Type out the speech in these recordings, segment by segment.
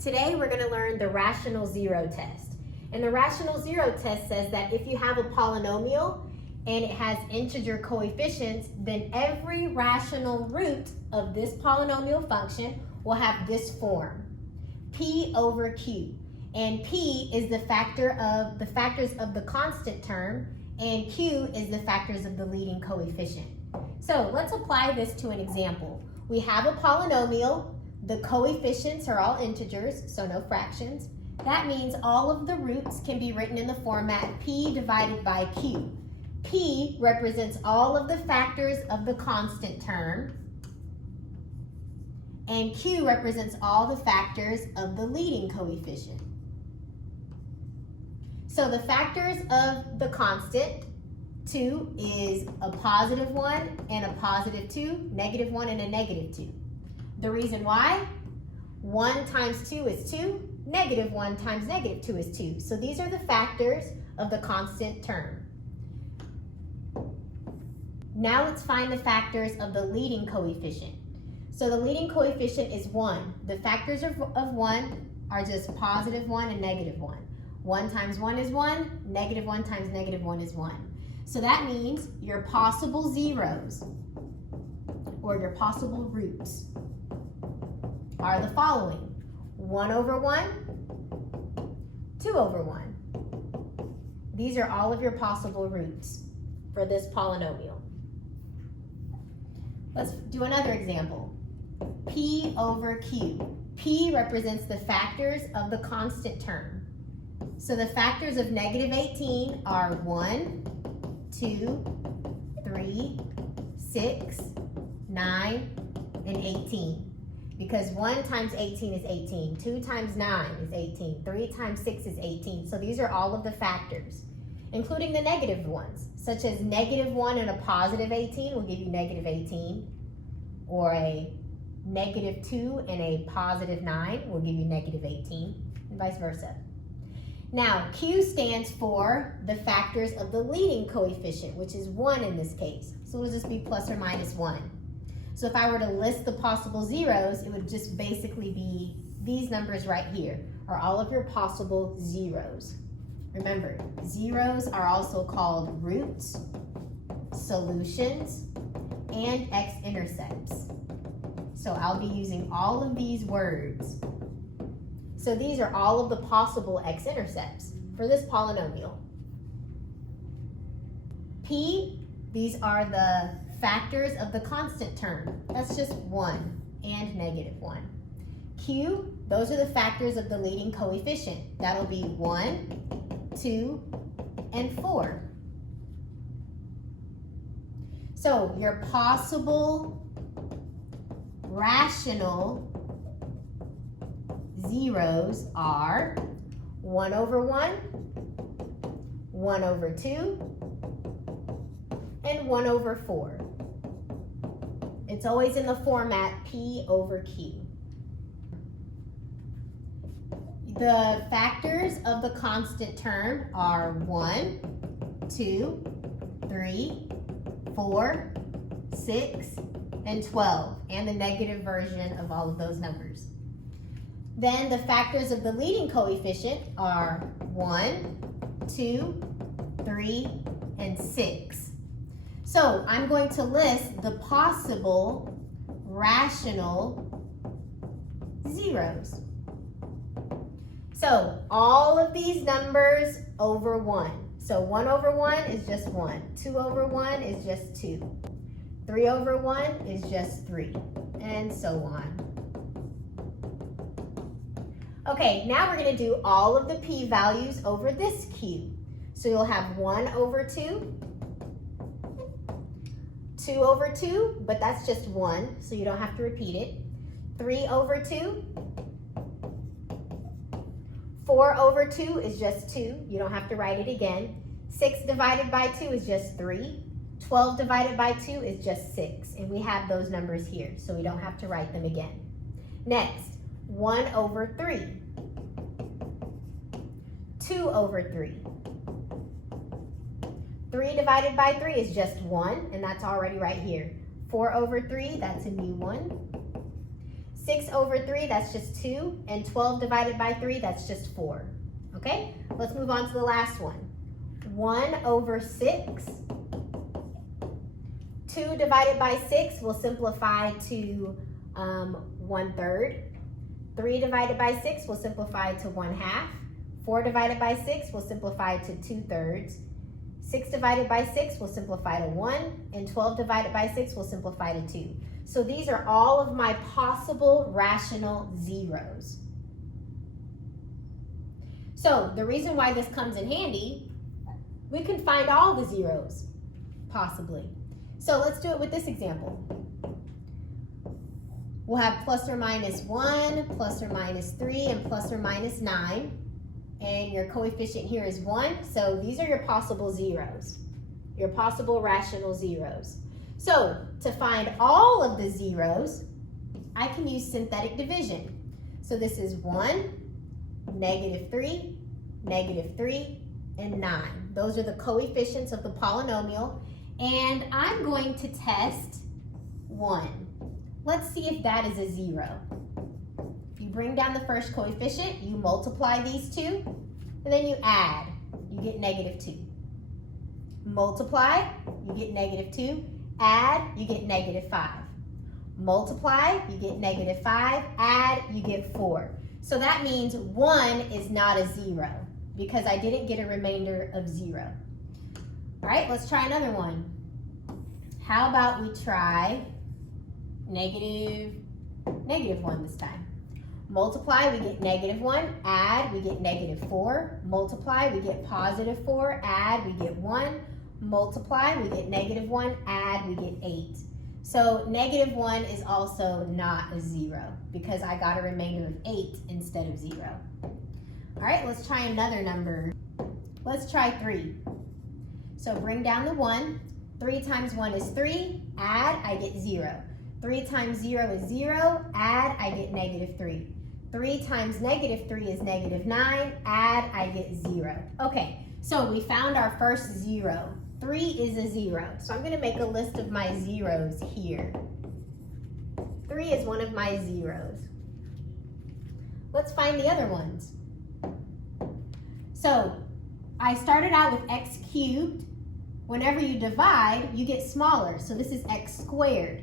Today we're going to learn the rational zero test. And the rational zero test says that if you have a polynomial and it has integer coefficients, then every rational root of this polynomial function will have this form, p over q. And p is the factors of the constant term, and q is the factors of the leading coefficient. So let's apply this to an example. We have a polynomial. The coefficients are all integers, so no fractions. That means all of the roots can be written in the format p divided by q. P represents all of the factors of the constant term, and q represents all the factors of the leading coefficient. So the factors of the constant, 2 is a positive 1 and a positive 2, negative 1 and a negative 2. The reason why? 1 times 2 is 2, negative 1 times negative 2 is 2. So these are the factors of the constant term. Now let's find the factors of the leading coefficient. So the leading coefficient is 1. The factors of 1 are just positive 1 and negative 1. 1 times 1 is 1, negative 1 times negative 1 is 1. So that means your possible zeros, or your possible roots, are the following: 1 over 1, 2 over 1. These are all of your possible roots for this polynomial. Let's do another example. P over Q. P represents the factors of the constant term. So the factors of negative 18 are 1, 2, 3, 6, 9, and 18. Because 1 times 18 is 18, 2 times 9 is 18, 3 times 6 is 18. So these are all of the factors, including the negative ones, such as negative 1 and a positive 18 will give you negative 18, or a negative 2 and a positive 9 will give you negative 18, and vice versa. Now, Q stands for the factors of the leading coefficient, which is 1 in this case. So it'll just be plus or minus 1. So if I were to list the possible zeros, it would just basically be these numbers right here are all of your possible zeros. Remember, zeros are also called roots, solutions, and x-intercepts. So I'll be using all of these words. So these are all of the possible x-intercepts for this polynomial. P, these are the factors of the constant term. That's just 1 and negative 1. Q, those are the factors of the leading coefficient. That'll be 1, 2, and 4. So your possible rational zeros are 1 over 1, 1 over 2, and 1 over 4. It's always in the format P over Q. The factors of the constant term are 1, 2, 3, 4, 6, and 12, and the negative version of all of those numbers. Then the factors of the leading coefficient are 1, 2, 3, and 6. So I'm going to list the possible rational zeros. So all of these numbers over 1. So 1 over 1 is just 1. 2 over 1 is just 2. 3 over 1 is just 3, and so on. Okay, now we're going to do all of the p-values over this q. So you'll have 1 over 2, 2 over 2, but that's just 1, so you don't have to repeat it. 3 over 2, 4 over 2 is just 2, you don't have to write it again. 6 divided by 2 is just 3. 12 divided by 2 is just 6, and we have those numbers here, so we don't have to write them again. Next, 1 over 3, 2 over 3. 3 divided by 3 is just 1, and that's already right here. 4 over 3, that's a new one. 6 over 3, that's just 2. And 12 divided by 3, that's just 4. Okay, let's move on to the last one. 1 over 6. 2 divided by 6 will simplify to 1/3. 3 divided by 6 will simplify to 1/2. 4 divided by 6 will simplify to 2/3. 6 divided by 6 will simplify to 1. And 12 divided by 6 will simplify to 2. So these are all of my possible rational zeros. So the reason why this comes in handy, we can find all the zeros, possibly. So let's do it with this example. We'll have plus or minus 1, plus or minus 3, and plus or minus 9. And your coefficient here is 1. So these are your possible zeros, your possible rational zeros. So to find all of the zeros, I can use synthetic division. So this is 1, -3, -3, and 9. Those are the coefficients of the polynomial. And I'm going to test 1. Let's see if that is a 0. You bring down the first coefficient, you multiply these two, and then you add, you get -2. Multiply, you get -2. Add, you get -5. Multiply, you get -5. Add, you get 4. So that means 1 is not a 0 because I didn't get a remainder of 0. All right, let's try another one. How about we try -1 this time. Multiply, we get -1. Add, we get -4. Multiply, we get +4. Add, we get 1. Multiply, we get -1. Add, we get 8. So -1 is also not a 0 because I got a remainder of 8 instead of 0. All right, let's try another number. Let's try 3. So bring down the 1. 3 times 1 is 3. Add, I get 0. 3 times 0 is 0. Add, I get -3. 3 times -3 is -9. Add, I get 0. Okay, so we found our first 0. 3 is a 0. So I'm going to make a list of my zeros here. 3 is one of my zeros. Let's find the other ones. So I started out with x cubed. Whenever you divide, you get smaller. So this is x squared.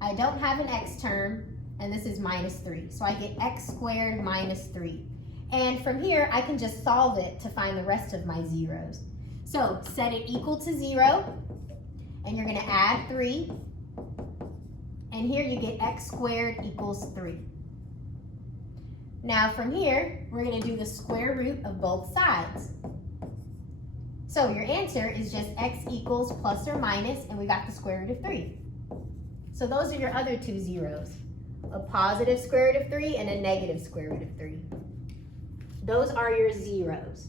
I don't have an x term, and this is -3. So I get x squared minus 3. And from here, I can just solve it to find the rest of my zeros. So set it equal to 0, and you're going to add 3. And here you get x squared equals 3. Now from here, we're going to do the square root of both sides. So your answer is just x equals plus or minus, and we got the square root of 3. So those are your other two zeros, a positive square root of 3 and a negative square root of 3. Those are your zeros.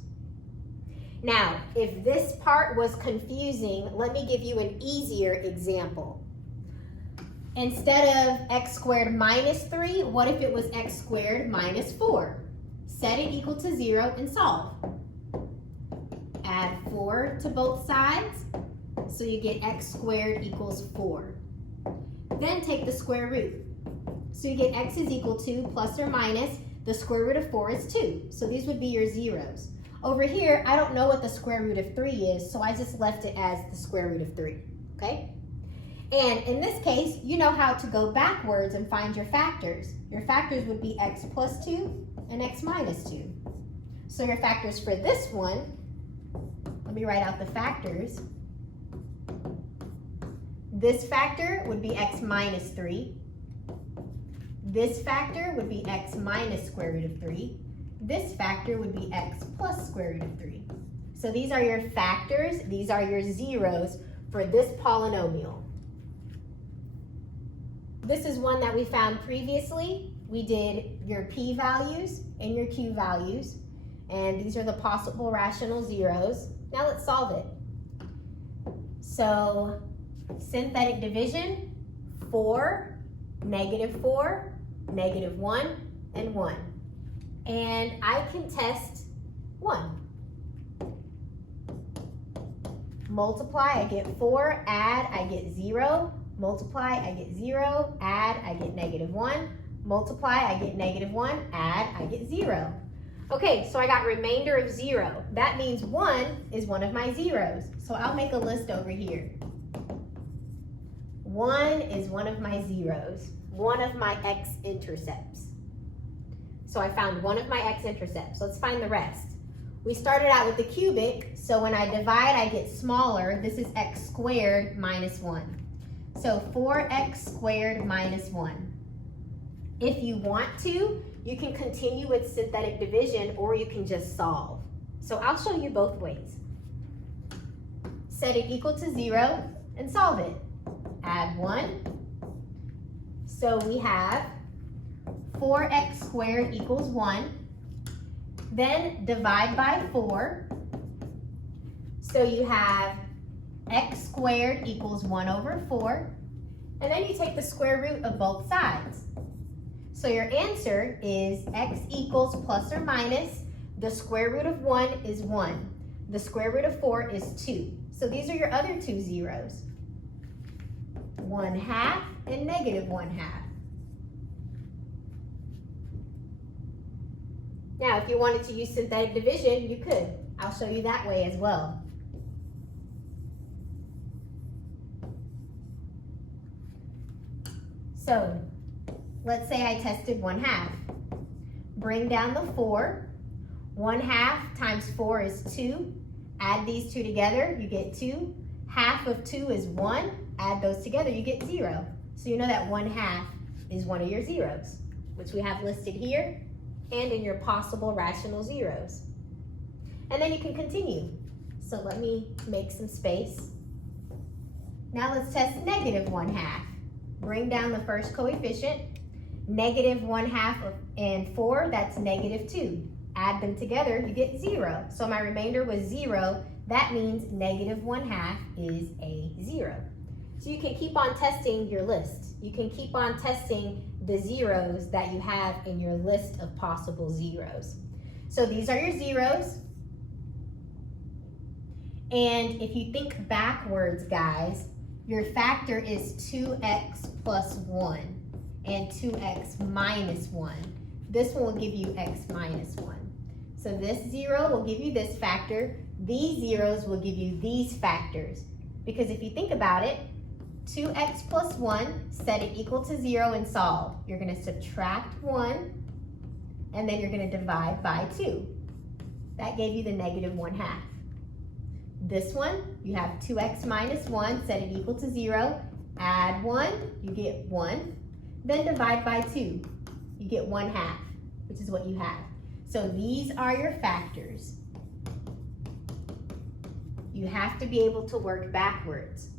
Now, if this part was confusing, let me give you an easier example. Instead of x squared minus 3, what if it was x squared minus 4? Set it equal to 0 and solve. Add 4 to both sides, so you get x squared equals 4. Then take the square root. So you get x is equal to plus or minus, the square root of 4 is 2. So these would be your zeros. Over here, I don't know what the square root of 3 is, so I just left it as the square root of 3, okay? And in this case, you know how to go backwards and find your factors. Your factors would be x plus 2 and x minus 2. So your factors for this one, let me write out the factors. This factor would be x minus 3. This factor would be x minus square root of 3. This factor would be x plus square root of 3. So these are your factors, these are your zeros for this polynomial. This is one that we found previously. We did your p values and your q values, and these are the possible rational zeros. Now let's solve it. So synthetic division, 4, -4, -1, and 1. And I can test 1. Multiply, I get 4. Add, I get 0. Multiply, I get 0. Add, I get -1. multiply, I get -1, add, I get 0. Okay, so I got remainder of 0. That means 1 is one of my zeros. So I'll make a list over here. 1 is one of my zeros, one of my x-intercepts. So I found one of my x-intercepts. Let's find the rest. We started out with the cubic, so when I divide, I get smaller. This is x squared minus 1. So 4x squared minus 1. If you want to, you can continue with synthetic division or you can just solve. So I'll show you both ways. Set it equal to 0 and solve it. Add 1. So we have 4x squared equals 1. Then divide by 4. So you have x squared equals 1 over 4. And then you take the square root of both sides. So your answer is x equals plus or minus, the square root of 1 is 1. The square root of 4 is 2. So these are your other two zeros. 1/2 and -1/2. Now, if you wanted to use synthetic division, you could. I'll show you that way as well. So, let's say I tested 1/2. Bring down the 4. 1/2 times 4 is 2. Add these two together, you get 2. Half of 2 is 1. Add those together, you get 0. So you know that 1/2 is one of your zeros, which we have listed here and in your possible rational zeros. And then you can continue. So let me make some space. Now let's test -1/2. Bring down the first coefficient. -1/2 and 4, that's -2. Add them together, you get 0. So my remainder was 0. That means -1/2 is a 0. So you can keep on testing your list. You can keep on testing the zeros that you have in your list of possible zeros. So these are your zeros. And if you think backwards, guys, your factor is 2x plus 1 and 2x minus 1. This one will give you x minus 1. So this 0 will give you this factor. These zeros will give you these factors. Because if you think about it, 2x plus 1, set it equal to 0 and solve. You're going to subtract 1, and then you're going to divide by 2. That gave you the -1/2. This one, you have 2x minus 1, set it equal to 0. Add 1, you get 1. Then divide by 2. You get 1/2, which is what you have. So these are your factors. You have to be able to work backwards.